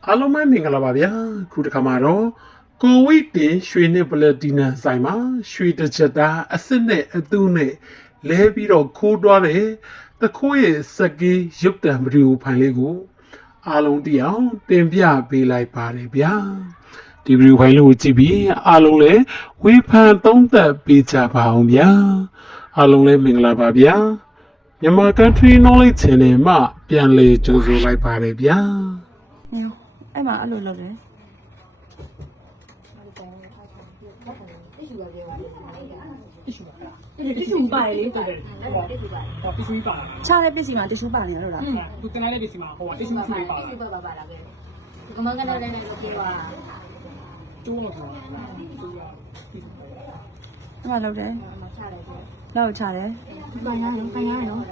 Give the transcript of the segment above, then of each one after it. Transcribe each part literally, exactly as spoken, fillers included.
အားလုံးပဲမင်္ဂလာပါဗျာခုတစ်ခါမှာတော့ကိုဝိတင်ရွှေနဲ့ပလက်တီနမ်ဆိုင်မှာရွှေတစ်ချက်သားအစစ်နဲ့အသူနဲ့လဲပြီးတော့ခိုးသွားတယ်တခိုးရဲ့စက်ကီးရုပ်တံဗီဒီယိုဖိုင်လေးကိုအားလုံးတည်အောင်တင်ပြပေးလိုက်ပါတယ်ဗျာဒီဗီဒီယိုဖိုင်လေးကိုကြည့်ပြီးအားလုံးလည်းဝေဖန်သုံးသပ်ပေးကြပါအောင်ဗျာအားလုံးလည်းမင်္ဂလာပါဗျာမြန်မာ Country Knowledge Channel မှာပြန်လည်ကြိုဆိုလိုက်ပါတယ်ဗျာအဲ့မှာအဲ့လိုလုပ်တယ်တ िश ူပါလေတူတယ်ဟောတ िश ူပါချားတဲ့ပစ္စည်းမှာတ िश ူပါနေလို့လားသူတင်လိုက်တဲ့ပစ္စည်းမှာဟောတ िश ူချူလေးပါလားတ िश ူပါပါပါလားပဲကမန်ကနေလည်းလို့ပြောတာကျိုးလို့ဆိုတာအဲ့မှာလုပ်တယ်လောက်ချတယ်ဘာညာလဲခိုင်းရတယ်နော်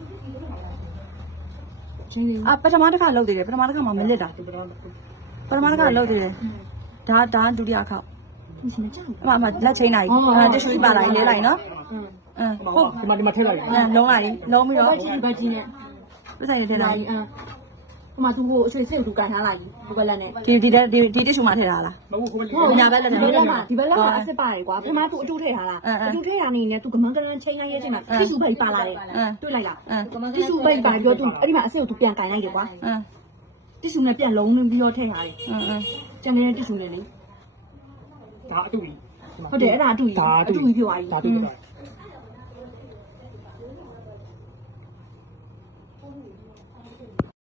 အာပထမတစ်ခါလုပ်သေးတယ်ပထမတစ်ခါမှမလစ်တာပထမတစ်ခါလုပ်သေးတယ်ဒါဒါဒုတိယအခါမရှိမကြောက်အမအမလက်ချင်းလိုက်တ िश ူပါလိုက်လဲလိုက်နော်အင်းဟုတ်ဒီမှာဒီမှာထည့်လိုက်အင်းလုံးလိုက်လုံးပြီးတော့ဘတ်ကြီးဘတ်ကြီးနဲ့ပြဆိုင်ထည့်လိုက်အင်းဟိုမှာသူ့ကိုအချွေစစ်သူကန်ထားလိုက်ဟိုဘက်လက်နဲ့ဒီဒီဒီဒီတ िश ူမှာထည့်ထားလားမဟုတ်ဘူးဟိုညာဘက်လက်နဲ့ဒီဘက်မှာဒီဘက်လက်မှာအစ်စ်ပါတယ်ကွာပထမသူအတူထည့်ထားလားအတူထည့်တာနေနဲ့သူကမန်ကလန်ချိန်လိုက်ရဲ့ချိန်မှာ िश ူဘိတ်ပါလာတယ်တွေ့လိုက်လား िश ူဘိတ်ပါပြောသူအဲ့ဒီမှာအစ်စ်ကိုသူပြန်ကန်လိုက်တယ်ကွာအင်းတ िश ူနဲ့ပြန်လုံးနေပြီးတော့ထည့်ထားတယ်အင်းအင်းကျန်တဲ့တ िश ူနဲ့လေဒါအတူကြီးဟုတ်တယ်အဲ့ဒါအတူကြီးအတူကြီးပြောပါကြီးဒါအတူကြီး